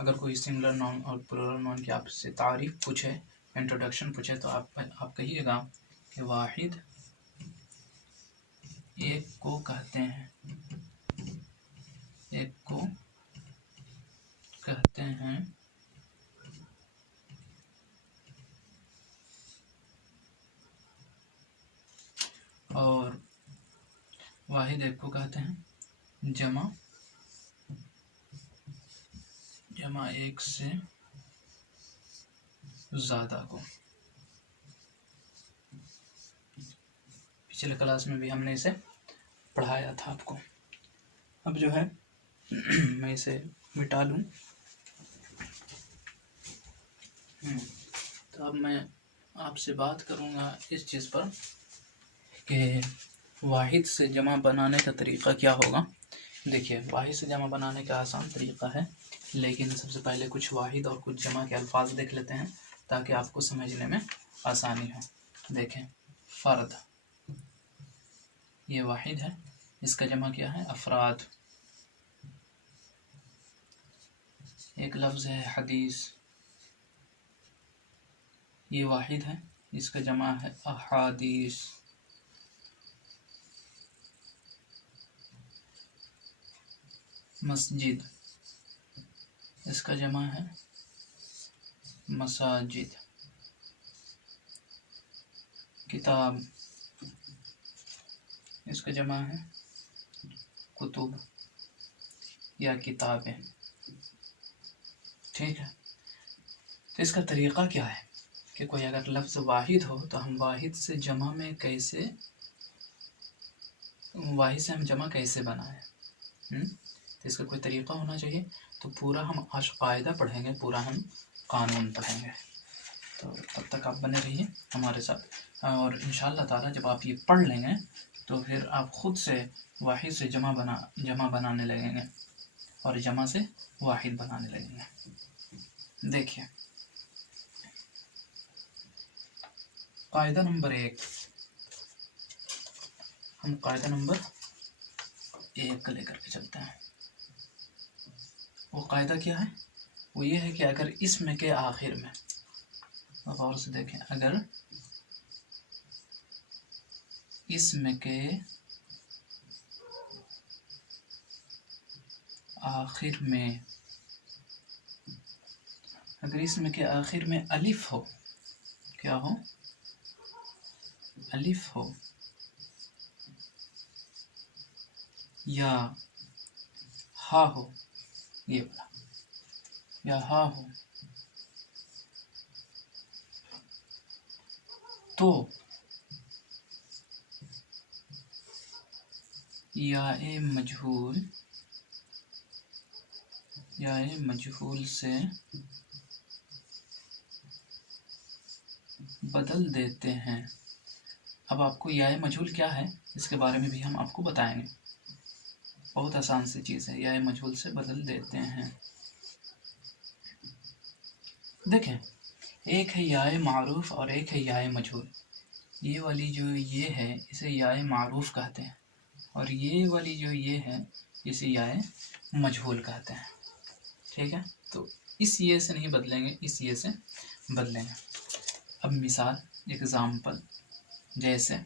اگر کوئی singular noun اور پلورل ناؤن کی آپ سے تعریف پوچھے، انٹروڈکشن پوچھے، تو آپ کہیے گا کہ واحد ایک کو کہتے ہیں، ایک کو کہتے ہیں، اور واحد ایک کو کہتے ہیں، جمع ایک سے زیادہ کو۔ پچھلے کلاس میں بھی ہم نے اسے پڑھایا تھا آپ کو۔ اب جو ہے میں اسے مٹا لوں، تو اب میں آپ سے بات کروں گا اس چیز پر کہ واحد سے جمع بنانے کا طریقہ کیا ہوگا۔ دیکھیے، واحد سے جمع بنانے کا آسان طریقہ ہے، لیکن سب سے پہلے کچھ واحد اور کچھ جمع کے الفاظ دیکھ لیتے ہیں تاکہ آپ کو سمجھنے میں آسانی ہو۔ دیکھیں، فرد یہ واحد ہے، اس کا جمع کیا ہے؟ افراد۔ ایک لفظ ہے حدیث، یہ واحد ہے، اس کا جمع ہے احادیث۔ مسجد، اس کا جمع ہے مساجد۔ کتاب، اس کا جمع ہے کتب یا کتابیں۔ ٹھیک ہے، تو اس کا طریقہ کیا ہے کہ کوئی اگر لفظ واحد ہو تو ہم واحد سے ہم جمع کیسے بنائیں؟ تو اس کا کوئی طریقہ ہونا چاہیے۔ تو پورا ہم آج قاعدہ پڑھیں گے، پورا ہم قانون پڑھیں گے، تو تب تک آپ بنے رہیے ہمارے ساتھ، اور انشاءاللہ تعالیٰ جب آپ یہ پڑھ لیں گے تو پھر آپ خود سے واحد سے جمع بنانے لگیں گے اور جمع سے واحد بنانے لگیں گے۔ دیکھیے، قاعدہ نمبر 1، ہم قاعدہ نمبر 1 لے کر کے چلتے ہیں۔ وہ قاعدہ کیا ہے؟ وہ یہ ہے کہ اگر اسم کے آخر میں، غور سے دیکھیں، اگر اسم کے آخر میں الف ہو، کیا ہو؟ الف ہو یا ہا ہو، یہ والا یا ہا ہو، تو یا مجہول سے بدل دیتے ہیں۔ اب آپ کو یا مجہول کیا ہے اس کے بارے میں بھی ہم آپ کو بتائیں گے، بہت آسان سی چیز ہے، یا مجہول سے بدل دیتے ہیں۔ دیکھیں، ایک ہے یا معروف اور ایک ہے یا مجہول۔ یہ والی جو یہ ہے اسے یا معروف کہتے ہیں، اور یہ والی جو یہ ہے اسے یا مجہول کہتے ہیں۔ ٹھیک ہے، تو اس یہ سے نہیں بدلیں گے، اس یہ سے بدلیں گے۔ اب مثال، ایگزامپل، جیسے،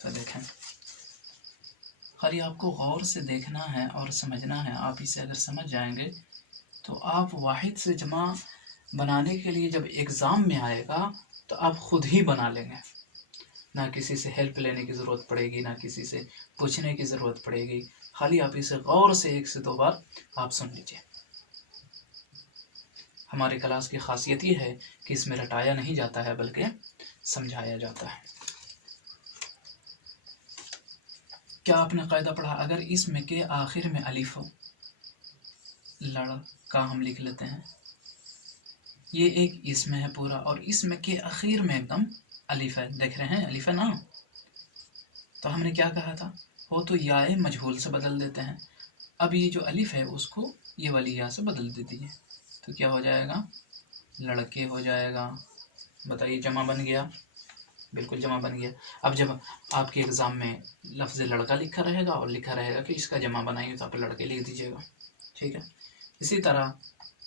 تو دیکھیں، خالی آپ کو غور سے دیکھنا ہے اور سمجھنا ہے۔ آپ اسے اگر سمجھ جائیں گے تو آپ واحد سے جمع بنانے کے لیے جب ایگزام میں آئے گا تو آپ خود ہی بنا لیں گے، نہ کسی سے ہیلپ لینے کی ضرورت پڑے گی، نہ کسی سے پوچھنے کی ضرورت پڑے گی۔ خالی آپ اسے غور سے 1 سے 2 بار آپ سن لیجئے۔ ہماری کلاس کی خاصیت یہ ہے کہ اس میں رٹایا نہیں جاتا ہے بلکہ سمجھایا جاتا ہے۔ کیا آپ نے قاعدہ پڑھا؟ اگر اسم کے آخر میں الف ہو، لڑکا ہم لکھ لیتے ہیں، یہ ایک اسم ہے پورا، اور اسم کے اخیر میں ایک دم الف ہے، دیکھ رہے ہیں الف ہے نا؟ تو ہم نے کیا کہا تھا؟ وہ تو یا مجہول سے بدل دیتے ہیں۔ اب یہ جو الف ہے اس کو یہ والی یا سے بدل دیجیے، تو کیا ہو جائے گا؟ لڑکے ہو جائے گا۔ بتائیے، جمع بن گیا؟ بالکل جمع بن گیا۔ اب جب آپ کے ایگزام میں لفظ لڑکا لکھا رہے گا اور لکھا رہے گا کہ اس کا جمع بنائیے، تو آپ لڑکے لکھ دیجیے گا۔ ٹھیک ہے، اسی طرح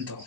2,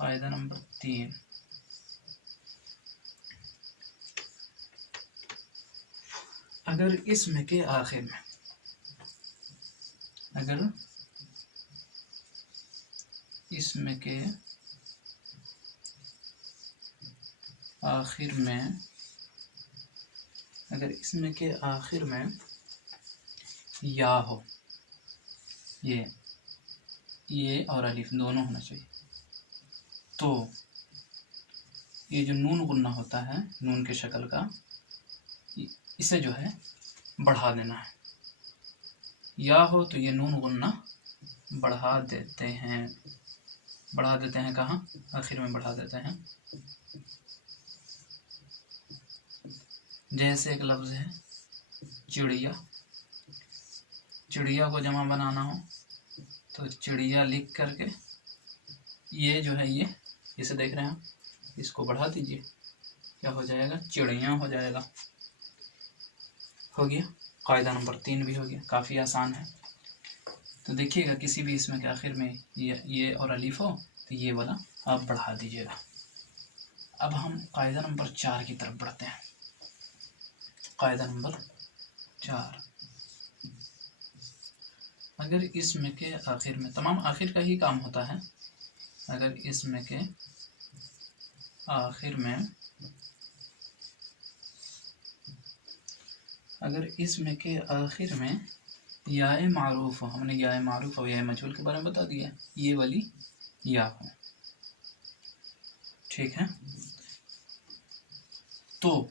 قاعدہ نمبر 3، اگر اسم کے آخر میں اگر اسم کے آخر میں یا ہو، یہ اور الف دونوں ہونا چاہیے، تو یہ جو نون غنہ ہوتا ہے نون کے شکل کا، اسے جو ہے بڑھا دینا ہے۔ یا ہو تو یہ نون غنہ بڑھا دیتے ہیں کہاں؟ آخر میں بڑھا دیتے ہیں۔ جیسے ایک لفظ ہے چڑیا، چڑیا کو جمع بنانا ہو تو چڑیا لکھ کر کے یہ جو ہے یہ اسے دیکھ رہے ہیں، اس کو بڑھا دیجیے، کیا ہو جائے گا؟ چڑیاں ہو جائے گا۔ ہو گیا، قاعدہ نمبر 3 بھی ہو گیا، کافی آسان ہے۔ تو دیکھیے گا کسی بھی اسم کے آخر میں یہ اور الف ہو تو یہ والا آپ بڑھا دیجیے گا۔ اب ہم قاعدہ نمبر 4 کی طرف بڑھتے ہیں۔ قاعدہ نمبر 4، اگر اسم کے آخر میں، تمام آخر کا ہی کام ہوتا ہے، اگر اسم کے آخر میں یا معروف ہو، ہم نے یا معروف اور یا مجہول کے بارے میں بتا دیا، یہ والی یا ہو، ٹھیک ہے، تو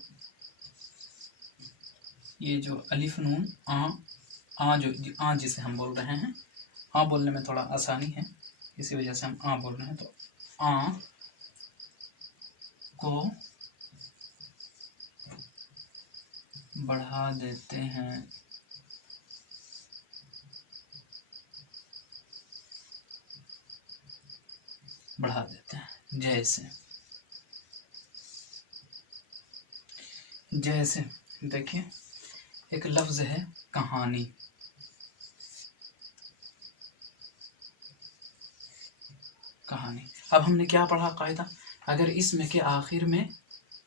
یہ جو الف نون آ جسے ہم بول رہے ہیں، آ بولنے میں تھوڑا آسانی ہے، اسی وجہ سے ہم آ بول رہے ہیں، تو آ کو بڑھا دیتے ہیں، جیسے دیکھیں ایک لفظ ہے کہانی، اب ہم نے کیا پڑھا قاعدہ؟ اگر اسم کے آخر میں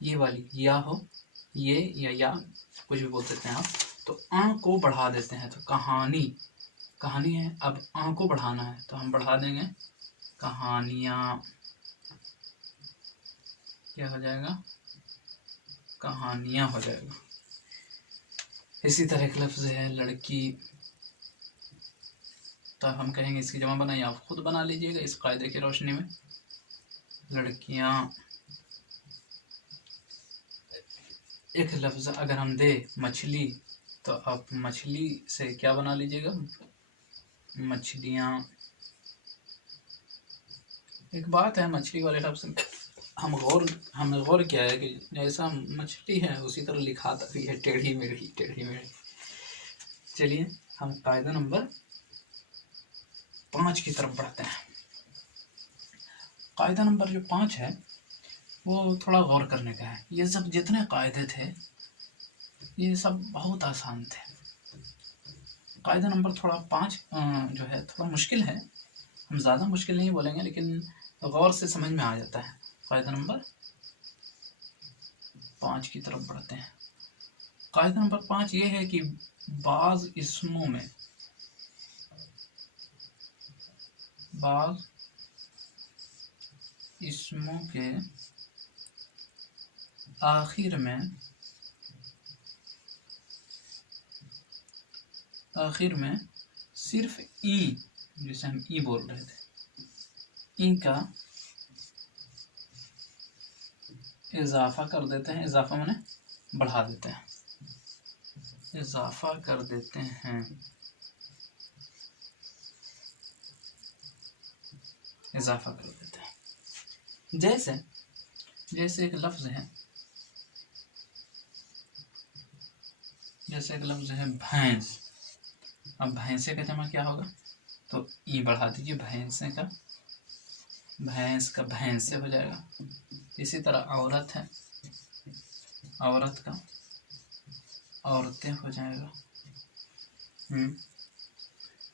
یہ والی یا ہو، یہ یا کچھ بھی بول سکتے ہیں آپ، تو آ کو بڑھا دیتے ہیں، تو کہانی ہے، اب آ کو بڑھانا ہے تو ہم بڑھا دیں گے کہانیاں، کیا ہو جائے گا؟ کہانیاں ہو جائے گا۔ اسی طرح ایک لفظ ہے لڑکی، تو ہم کہیں گے اس کی جمع بنائیے، آپ خود بنا لیجئے گا اس قاعدے کی روشنی میں، لڑکیاں۔ ایک لفظ اگر ہم دے مچھلی، تو آپ مچھلی سے کیا بنا لیجئے گا؟ مچھلیاں۔ ایک بات ہے مچھلی والے لفظ میں ہم نے غور کیا ہے کہ جیسا مچھلی ہے اسی طرح لکھاتا بھی ہے، ٹیڑھی میڑھی۔ چلیے ہم قاعدہ نمبر 5 کی طرف بڑھتے ہیں۔ قاعدہ نمبر جو 5 ہے وہ تھوڑا غور کرنے کا ہے، یہ سب جتنے قاعدے تھے یہ سب بہت آسان تھے۔ قاعدہ نمبر تھوڑا 5 جو ہے تھوڑا مشکل ہے، ہم زیادہ مشکل نہیں بولیں گے لیکن غور سے سمجھ میں آ جاتا ہے۔ قاعدہ نمبر 5 کی طرف بڑھتے ہیں۔ قاعدہ نمبر 5 یہ ہے کہ بعض اسموں کے آخر میں صرف ای، جسے ہم ای بول رہے تھے، ای کا اضافہ کر دیتے ہیں، اضافہ مانے بڑھا دیتے ہیں، اضافہ کر دیتے ہیں، جیسے ایک لفظ ہے بھینس، اب بھینسے کا جمع کیا ہوگا؟ تو ای بڑھا دیجیے، بھینسے کا بھینس کا بھینسے ہو جائے گا۔ اسی طرح عورت ہے، عورت کا عورتیں ہو جائے گا۔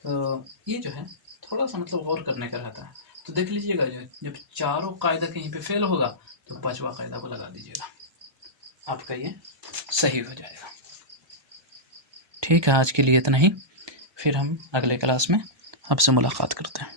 تو یہ جو ہے تھوڑا سا مطلب غور کرنے کا رہتا ہے، تو دیکھ لیجیے گا جب چاروں قاعدہ کہیں پہ فیل ہوگا تو پانچواں قاعدہ کو لگا دیجیے گا، آپ کا یہ صحیح ہو جائے گا۔ ٹھیک ہے، آج کے لیے اتنا ہی، پھر ہم اگلے کلاس میں آپ سے ملاقات کرتے ہیں۔